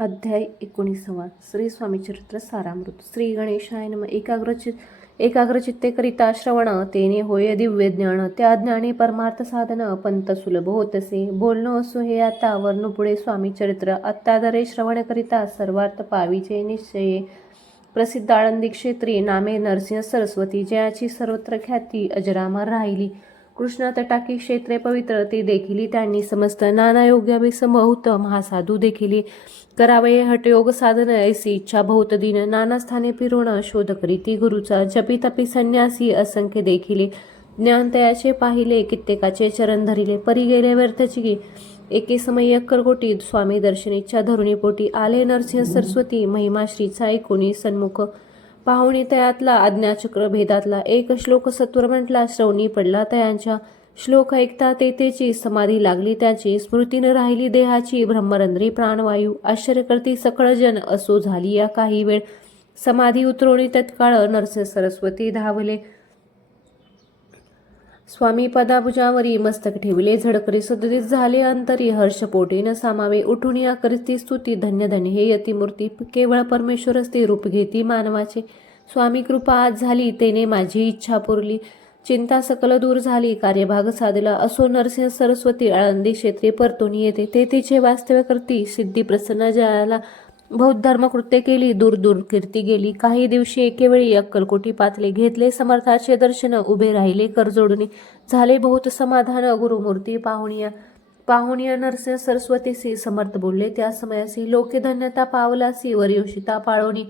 अध्याय एकोणीसावा. श्री स्वामी चरित्र सारामृत. श्री गणेशाय नम. एकाग्रचित एकाग्रचित्ते करिता श्रवण तेने होय दिव्य ज्ञान त्या ज्ञाने परमार्थ साधन पंत सुलभ होतसे. बोलणं असो हे आता वर्ण पुढे स्वामी चरित्र. अत्यादरे श्रवण करिता सर्वार्थ पाविजे निश्चये. प्रसिद्ध आळंदी क्षेत्री नामे नरसिंह सरस्वती जयाची सर्वत्र ख्याती अजरामर राहिली. कृष्णा तटाकी क्षेत्रे पवित्र ते देखील त्यांनी समस्त नाना योग्याभिसम हा महासाधू देखील करावये हटयोग साधन ऐसी इच्छा बहुत दिन नाना स्थाने फिरून शोध करीती गुरुचा जपी तपी संन्यासी असंख्य देखिले ज्ञानतयाचे पाहिले कित्येकाचे चरण धरिले परी गेले व्यर्थची. एके समय अक्करगोटी स्वामी दर्शनेच्या धरुणीपोटी आले नरसिंह सरस्वती महिमा श्रीचा ऐकोनी सन्मुख. पाहुणी तयातला आज्ञाचक्र भेदातला एक श्लोक सत्वर म्हटला श्रवणी पडला तयांच्या. श्लोक ऐकता तेथेची समाधी लागली त्याची स्मृतीनं राहिली देहाची ब्रह्मरंध्री प्राणवायू. आश्चर्य करती सकळ जन असो झाली या काही वेळ. समाधी उतरवणी तत्काळ नरसे सरस्वती धावले. स्वामी पदाभुजावरी मस्तक ठेवले झडकरी सदतीत झाले अंतरी हर्ष पोटीन सामावे उठून या करीती स्तुती धन्य धन्य हे यतिमूर्ती केवळ परमेश्वर असते रूप घेती मानवाचे. स्वामी कृपा आज झाली तेने माझी इच्छा पुरली. चिंता सकल दूर झाली कार्यभाग साधला. असो नरसिंह सरस्वती आळंदी क्षेत्रे परतून येते ते तिचे वास्तव्य करती सिद्धी प्रसन्न जयाला. बौद्ध धर्मकृत्य केली दूर दूर कीर्ती गेली. काही दिवशी एकेवेळी अक्कलकोटी पातले घेतले. समर्थाचे दर्शन उभे राहिले. करजोडणी झाले. बहुत समाधान गुरुमूर्ती पाहुणिया पाहुणिया नरसिंह सरस्वतीसी समर्थ बोलले. त्या समयासी लोके धन्यता पावलासी वरयोषिता पाळोनी.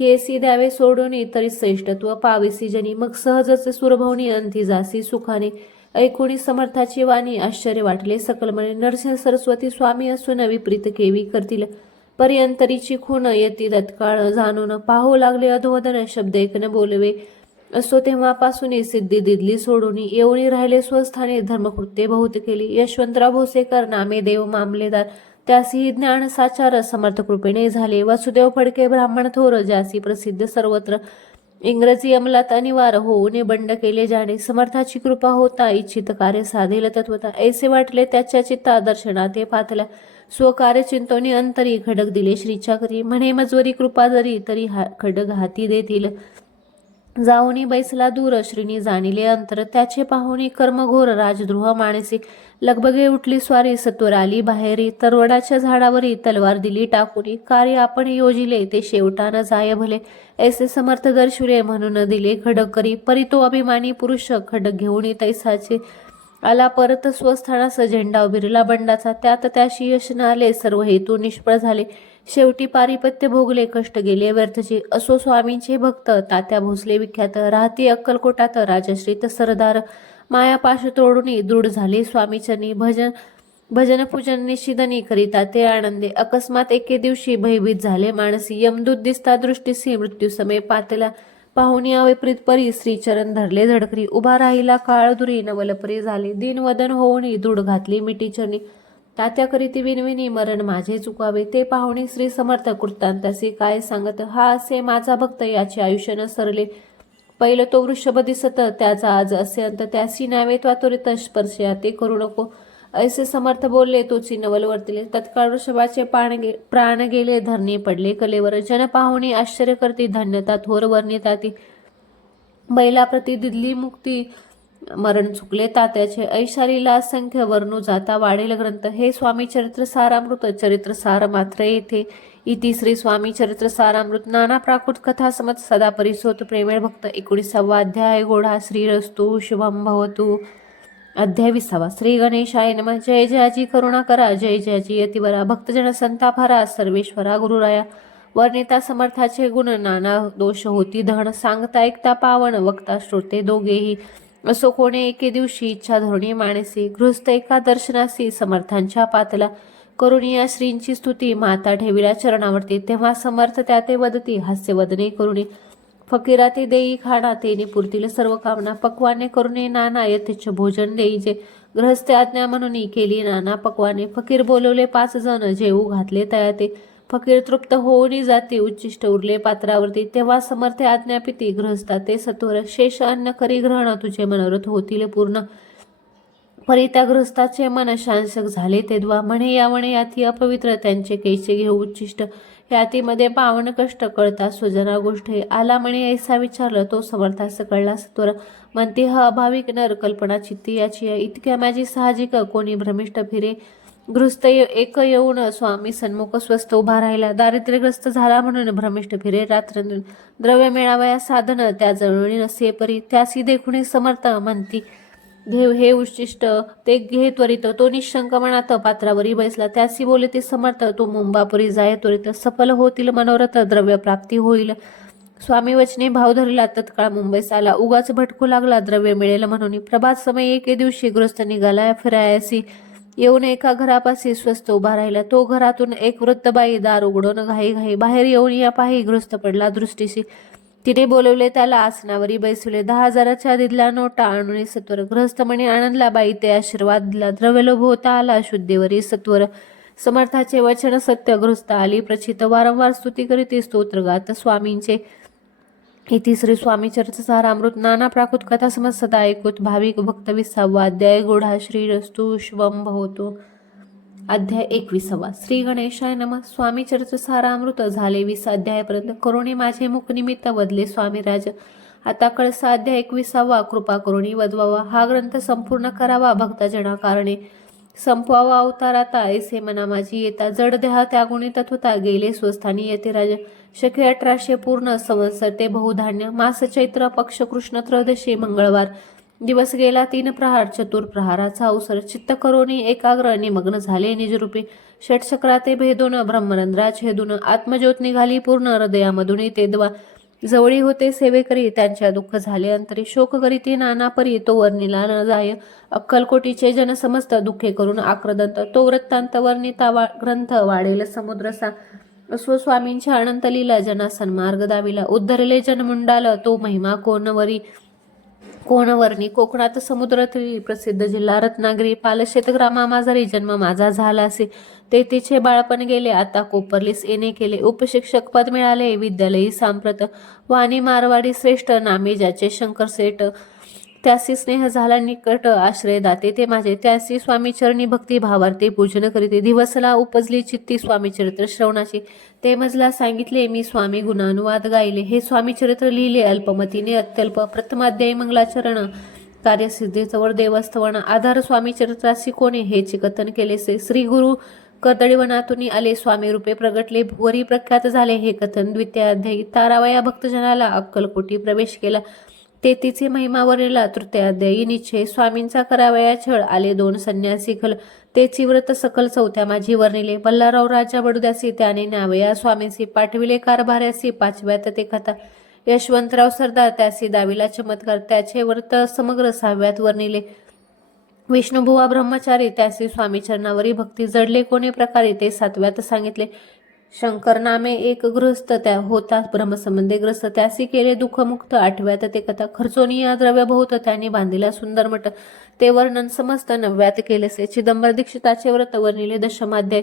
तेसी द्यावे सोडोनी. तरी श्रेष्ठत्व पाविसी जनी. मग सहजच सुरभवणी अंती जासी सुखाने. ऐकुणी समर्थाची वाणी आश्चर्य वाटले. सकलमणे नरसिंह सरस्वती स्वामी असून विपरीत केवी करतील. पर्यंतरीची खून येती तत्काळ जाणून पाहू लागले अधोदन शब्द ऐकणे बोलवे. असो तेव्हापासून सिद्धी दिदली सोडून येऊनी राहिले स्वस्थाने धर्मकृत्ये बहुत केली. यशवंतराव भोसेकर नामे देव मामलेदार. त्यासी ज्ञान साचार समर्थ कृपेने झाले. वसुदेव फडके ब्राह्मण थोर ज्यासी प्रसिद्ध सर्वत्र. इंग्रजी अंमलात अनिवार्य होऊन बंड केले जाणे. समर्थाची कृपा होता इच्छित कार्य साधेल तत्वता. ऐसे वाटले त्याच्या चित्ता दर्शनात ते पातल्या स्वकार्य चिंतोनी अंतरी खडक दिले. श्रीच्या करी म्हणे मजवरी कृपा जरी तरी हा खडक हाती देतील. जाऊनी बैसला दूर श्रीनी जाणिले अंतर. त्याचे पाहुणी कर्मघोर राजद्रोह माणसे. लगबगे उठली स्वारी सत्वर आली बाहेरी. तरवडाच्या झाडावरी तलवार दिली टाकुनी. कार्य आपण योजिले ते शेवटानं जाय भले. ऐसे समर्थ दर्शुले म्हणून दिले खडक करी परी तो अभिमानी पुरुष खडक घेऊन तैसाचे. आला परत स्वस्थानास झेंडा उभिरला बंडाचा. त्यात त्याशी यश न आले सर्व हेतू निष्फळ झाले. शेवटी पारिपत्य भोगले कष्ट गेले व्यर्थचे. असो स्वामींचे भक्त तात्या भोसले विख्यात. राहती अक्कलकोटात राजश्रीत सरदार. मायापाश तोडून दृढ झाले स्वामीचनी भजन भजन पूजन निशिदनी करिता ते आनंदे. अकस्मात एके दिवशी भयभीत झाले माणसी. यमदूत दिसता दृष्टीसी मृत्यू समय पातला. पाहुणी विपरीत परी श्रीचरण धरले धडकरी. उभा राहिला काळ दुरी नवलपरी झाले. दिनवदन होऊन धूड घातली मिठीचरणी तात्या करीती विनविनी मरण माझे चुकावे. ते पाहुणे श्री समर्थ कृतांतासी काय सांगत? हा असे माझा भक्त याचे आयुष्य न सरले. पहिलं तो वृषभ दिसत त्याचा आज असे अंत त्यासी नावे त्वात्वरित स्पर्श ते करू नको. ऐसे समर्थ बोलले तोची नवल वर्तले तत्काळ वृषभाचे पाण गे प्राण गेले धरणे पडले. कलेवर जन पाहुणे आश्चर्य करते धन्यता थोर वर्णिता ती बैलाप्रती दिदली मुक्ती मरण चुकले तात्याचे. ऐशालीला असंख्य वर्णू जाता वाढेल ग्रंथ. हे स्वामी चरित्र सारामृत चरित्र सार मात्र येथे. इति श्री स्वामी चरित्र सारामृत नाना प्राकृत कथा समत सदा परिसोत प्रेमेळ भक्त. एकोणीसावा अध्याय गोढा श्रीरस्तु शुभम भवतु. अध्याय विसावा. श्री गणेशाय नम. जय जयाजी. करुणा करा. जय जयाजी. यतिवरा भक्तजन संतापहारा सर्वेश्वरा गुरुराया. वर्णिता समर्थाचे गुण. नाना दोष होती. धन सांगता ऐकता पावन. वक्ता श्रोते दोघेही. असो कोणे एके दिवशी इच्छा धोरणी माणसी. गृहस्थ एका दर्शनासी समर्थांच्या पातला. करुणी या श्रींची स्तुती. माता ठेविला चरणावरती. तेव्हा समर्थ त्या ते वदती. हास्य वदने करुणी. फकीरा ते देई खाणा तेने पुरतील सर्व कामना. पक्वाने करुणे नाना यथेच्छ भोजन देईजे गृहस्थ आज्ञा म्हणून केली. नाना पक्वाने फकीर बोलवले पाच जण जेऊ घातले तया ते फकीर तृप्त होऊनी जाती उच्चिष्ट उरले पात्रावरती. तेव्हा समर्थ आज्ञापिती ग्रहस्था ते सत्वर शेष अन्न करी ग्रहण तुझे मनोरथ होतील पूर्ण. परी गृहस्थाचे मन शांसक झाले. तेव्हा म्हणे या म्हणे याती अपवित्र त्यांचे कैसे घेऊ उच्चिष्ट? यातीमध्ये पावन कष्ट कळता सुजना गोष्टी आला म्हणे ऐसा विचारलं तो समर्थास कळला सत्वर म्हणते हा अभाविक नर कल्पना चित्ती याची आहे. इतक्या माझी साहजिक कोणी भ्रमिष्ट फिरे. गृहस्थ ये- एक येऊन स्वामी सन्मुख स्वस्थ उभा राहिला. दारिद्र्यग्रस्त झाला म्हणून भ्रमिष्ट फिरे. रात्र द्रव्य मिळावया साधन त्या जळवणी नसे परी. त्यासी देखुणी समर्थ म्हणती घेव हे उच्चिष्ट ते घे त्वरित. तो निशंक मनात पात्रावरी बैसला. त्यासी बोले ते समर्थ तो मुंबापुरी जाय त्वरित. सफल होतील मनोरथ द्रव्य प्राप्ती होईल. स्वामी वचने भाव धरला. तत्काळ मुंबईस आला. उगाच भटकू लागला. द्रव्य मिळेल म्हणून. प्रभात समय एके दिवशी ग्रस्त निघाला. फिरायसी येऊन एका घरापाशी स्वस्त उभा राहिला. तो घरातून एक वृत्तबाई दार उघडून घाई घाई बाहेर येऊन या पाही ग्रस्त पडला. दृष्टीशी तिने बोलवले त्याला आसनावरी बैसवले. दहा हजाराच्या दिदला नोटा आणून सत्वर ग्रहस्थमणी आनंदला बाई ते आशीर्वाद दिला द्रव्यलोभ होता आला शुद्धीवरी सत्वर. समर्थाचे वचन सत्य गृहस्थ आली. प्रचित वारंवार स्तुती करीत स्तोत्र गात स्वामींचे. इति श्री स्वामी चरितसारामृत नाना प्राकृत कथा समज सदा ऐकूत भाविक भक्त विसावा अध्याय गुढा श्री रस्तु शुभम भवतो. अध्याय एकविसावा. श्री गणेशाय नम. स्वामी चरितसारामृत झाले वीस अध्यायापर्यंत. करुणी माझे मुखनिमित्त बदले स्वामी स्वामीराज आता कळसा अध्याय एकविसावा. कृपा करुणी वदवावा. हा ग्रंथ संपूर्ण करावा भक्तजना कारणे संपवावा अवताराता ऐसे मना माझी येता. जड देहा त्या गुणितात तत्वता. गेले स्वस्थानी येते राज. शके अठराशे पूर्ण संवत्सर. ते बहुधान्य. मास चैत्र पक्ष कृष्ण त्रयोदशी मंगळवार. दिवस गेला तीन प्रहार चतुर प्रहाराचा अवसर. चित्त करोनी एकाग्र निमग्न झाले निजरूपी. षटचक्राते भेदून ब्रह्मरंध्रा छेदून आत्मज्योत निघाली पूर्ण हृदयामधून. ते द्वा जवळी होते सेवेकरी त्यांच्या दुःख झाले अंतरी. शोक करीती नाना परी तो वर्णिला न जाय. अक्कलकोटीचे जन समस्त दुःखे करून आक्रदंत. तो वृत्तांत वर्णिता वा ग्रंथ वाढेल समुद्रसा. स्वस्वामींच्या अनंतलीला जना सन्मार्ग दाविला. उद्धरले जनमुंडाल तो महिमा कोणवरी कोणवर्णी कोकणात समुद्रातील प्रसिद्ध जिल्हा. रत्नागिरी पालशेत ग्रामा माझारी जन्म माझा झाला असे ते तिचे बाळपण गेले आता कोपरलीस येणे केले. उपशिक्षक पद मिळाले विद्यालयी सांप्रत. वाणी मारवाडी श्रेष्ठ नामे ज्याचे शंकर सेठ. त्यासी स्नेह झाला निकट आश्रय दाते. ते माझे त्यासी स्वामी चरणी भक्ती भावार्थे पूजन करीते. दिवसला उपजली चित्ती स्वामी चरित्र श्रवणाची ते मजला सांगितले मी स्वामी गुणानुवाद गायले. हे स्वामी चरित्र लिहिले अल्पमतीने अत्यल्प. प्रथमाध्यायी मंगलाचरण कार्यसिद्धीचवर देवस्थवण. आधार स्वामी चरित्रासी कोणे हे चिकतन केले? श्री गुरु कर्दळीवनातून आले. स्वामी रूपे प्रगटले. वरी प्रख्यात झाले. हे कथन द्वितीयाध्यायी तारावया भक्तजनाला अक्कलकोटी प्रवेश केला. तेतीचे महिमावरीला तृतीयाध्यायी निश्चय स्वामींचा करावया छळ आले दोन संन्यासी खल. तेची व्रत सकल चौथ्या माझी वर्णिले. बल्लाराव राजा बडुद्यासी त्याने न्यावया स्वामींसी पाठविले कारभार्यासी पाचव्यात ते कथा. यशवंतराव सरदार त्यासी दाविला चमत्कार त्याचे व्रत समग्र सहाव्यात वर्णिले. विष्णुबुवा ब्रह्मचारी त्यासी स्वामी चरणावरी भक्ती जडले कोणी प्रकारे ते सातव्यात सांगितले. शंकर नामे एक ग्रस्त त्या होता ब्रह्मसंबंधे ग्रस्त त्यासी केले दुःखमुक्त आठव्यात ते कथा खर्चोनी या द्रव्य बहुत त्यांनी बांधिला सुंदर मठ. ते वर्णन समस्त नवव्यात केलेसे चिदंबर दीक्षिताचे व्रत वर्णिले दशमाध्याय.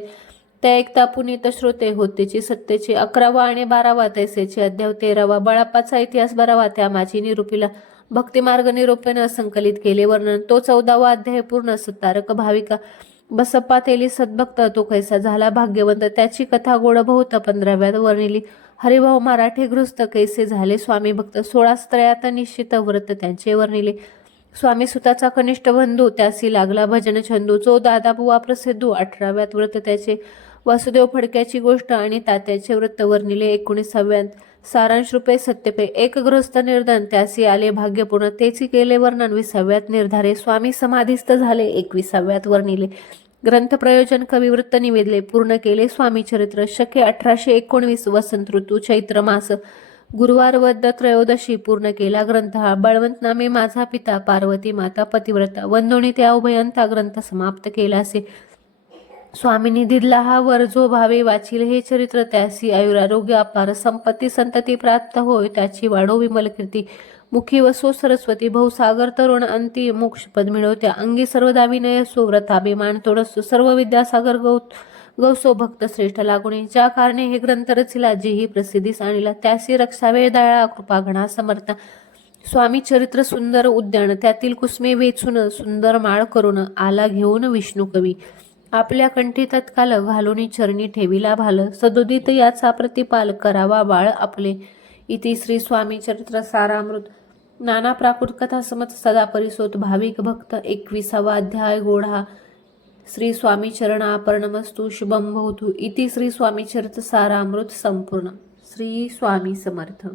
त्या एकता पुनीत श्रोते होतेची सत्तेची अकरावा आणि बारावा तैसेची अध्याव तेरावा बळापाचा इतिहास बारावा. त्या माझी निरूपीला भक्तिमार्ग निरूपण संकलित केले. वर्णन तो चौदावा अध्याय. पूर्ण सत्तारक भाविका. बसप्पा तेली सद्भक्त तो कैसा झाला भाग्यवंत. त्याची कथा गोड बहुत पंधराव्यात वर्णिली. हरिभाऊ मराठे गृहस्थ कैसे झाले? स्वामी भक्त सोळा स्त्रयात निश्चित व्रत त्यांचे वर्णिले. स्वामी सुताचा कनिष्ठ बंधू त्यासी लागला भजन छंदू. जो दादा बुवा प्रसिद्धू अठराव्यात व्रत त्याचे. वासुदेव फडक्याची गोष्ट आणि तात्याचे व्रत वर्णिले एकोणीसाव्यात. सारांश रूपे सत्यपे एक गृहस्थ निर्धन त्यासी आले भाग्यपूर्ण तेची केले वर्णन विसाव्यात निर्धारे स्वामी समाधिस्थ झाले एकविसाव्यात वर्णिले. ग्रंथ प्रयोजन कविवृत्त निवेदले पूर्ण केले स्वामी चरित्र शके अठराशे एकोणवीस वसंत ऋतू चैत्र मास. गुरुवार वद्द त्रयोदशी पूर्ण केला ग्रंथ हा. बळवंत नामे माझा पिता पार्वती माता पतिव्रता. वंदोणी त्या उभयंता ग्रंथ समाप्त केला असे स्वामीनी दिदला हा वर जो भावे वाचिल हे चरित्र त्यासी आयुरारोग्य अपार संपत्ती संतती प्राप्त होय त्याची वाढो विमल कीर्ती. मुखी वसो सरस्वती बहुसागर तरुण अंती मोक्ष पद मिळवत्या. अंगी सर्वदा विनय सो व्रताभिमान तोडसो सर्व विद्यासागर गौ गौसो भक्त श्रेष्ठ लागुणी. ज्या कारणे हे ग्रंथ रचिला जी ही प्रसिद्धीस आणिला त्यासी रक्षावे दयाळा कृपा घणा समर्थ. स्वामी चरित्र सुंदर उद्यान त्यातील कुसमे वेचून सुंदर माळ करून आला घेऊन विष्णू कवी. आपल्या कंठी तत्काल घालून चरणी ठेविला भाल. सदोदित याचा प्रतिपाल करावा बाळ आपले. इति श्री स्वामी चरित्र सारामृत. नाना प्राकृत कथा समत सदा परिसोत. भाविक भक्त एकविसावा अध्याय गोढा. श्री स्वामी चरणापर्णमस्तु शुभम भवतु. इति श्री स्वामी चरित्र सारामृत संपूर्ण. श्री स्वामी समर्थ.